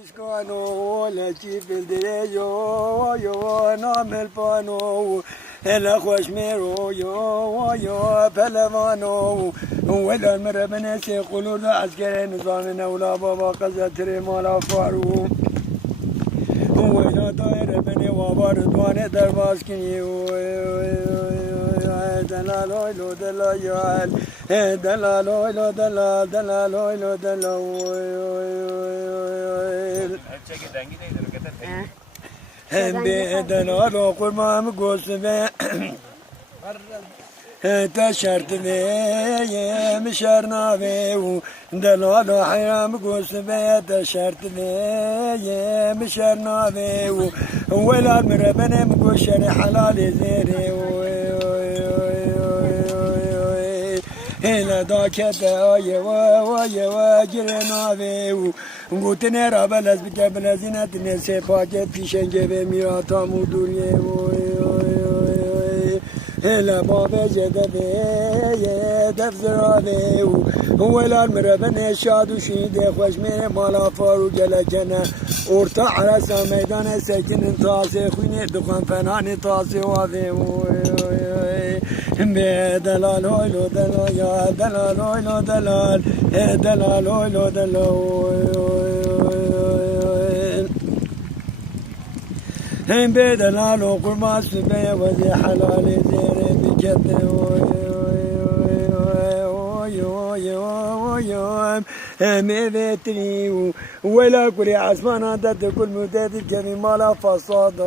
Viscano, la chipel de yo, namel pano, el خوشمرو yo, پلوانو ولا المربنة يقولون لا عسكري نظامنا ولا بابا قزتري مالا فارو ولا طاير بني وابار دواني درباس كني دلالو لو دلال دلالو لو دلال دلالو لو دلال هم بدلالو قرمام قوسبه تشرت بيه مشرنا بيه دلالو حرام قوسبه تشرت بيه مشرنا بيه ولا المربنة مقوشر حلال زيري هلا داكت يا جرنا بيه قوتنا رابلز بجبلزينة نسي باكت فيشنجي بميراتا مدوريه هلا بابا جدبي دفزرابي ولا المربن شاد وشيد خوش من مالا فارو جلكنا ورطع على ميدان سكن انتاسي خويني دخان فناني تاسي وافي دلال هويلو دلال يا دلال هويلو دلال دلال هويلو دلال هم بدلالو قرباس بيه وزي حلالي زيري بكتن هم بيتري ولا كل عسمان عدد كل مدد كمي مالا فصاد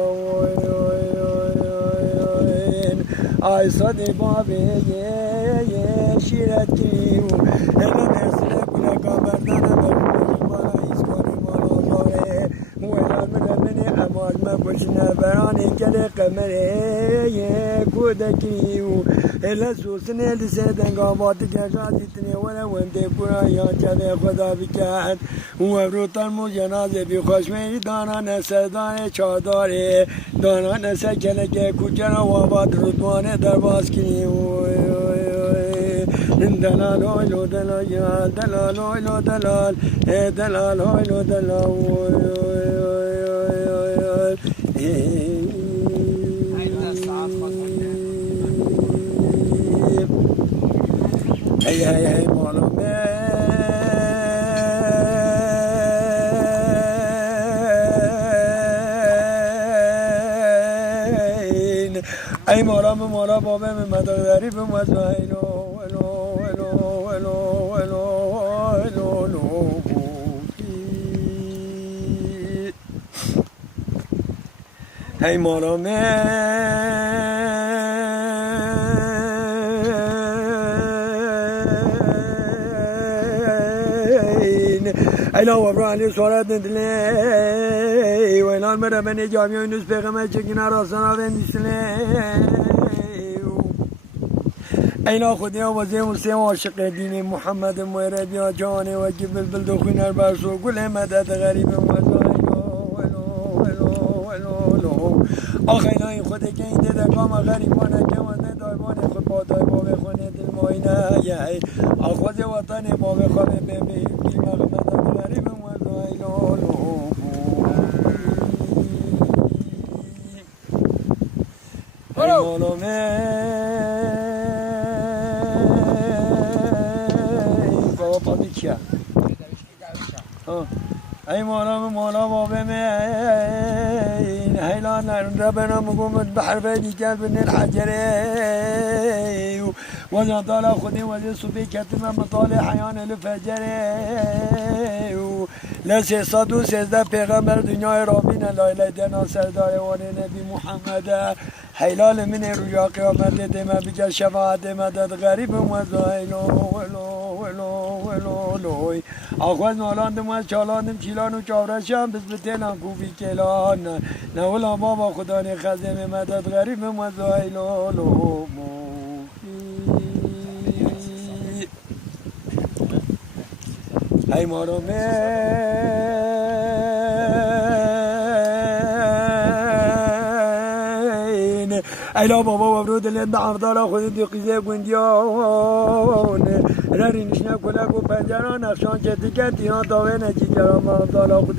اي صدي بابي شيرتي انا نسلك كل كبردنا مالا يسكوني مالا فاري ولا من أمال ما بوشنا براني كلي قمري كودكيو إلا سوسني لسيدن قامات كشاتتني ولا وندي برايا كذا خدا بكات وبروت المجنازة بخشمي دانا نسداني چاداري دانا نسكلك كجرا وابد رضوان درباس كنيو دلال هويلو دلال يا دلال هويلو دلال دلال هويلو دلال هي مالو أي مرا بابا من مدري بمزاينو هی مارا من اینا وبرانی سوالات ندلی و اینا مرا من جامی نوز پیغمه چکن راسنا بندیسلی اینا خودی آوازه موسیم عاشق دین محمد مویرد یا جانی و جبل بلدخون البرسو گل مدد غریب موزای آخینا این خود که این دیده کام غریبانه که وانده دایبانه خود با دایبا بخونه دل ماینه یه آخوز وطن با بخواه ببی بی مغمد غریب موزای لولو ایمانو بابا پاپی کیا ای مولا بابا مين هيلان ربنا مقومت بحر بيدي كالبن الحجري وزن طالع خدي وزن صبي كتمة مطالع حيان الفجري لسه صدو سيزده پیغمبر دنیای رابین لایله دنا سردار وان نبی محمد حیلال من رویا قیامت دیمه بگه شفاعت مدد غریب وزایلو ولو آخوز نالاندم از چالاندم چیلان و چاورشم بس بتیلم کوفی کلان نولا بابا خدا نخزم مدد غریب وزایلو ای مارو مین ایلا بابا ورود لند عفدالا خودی دی قیزه گوندیان رری نشنه کلک و پنجران اخشان که دیگر دیان داوه نکی کرام عفدالا خودی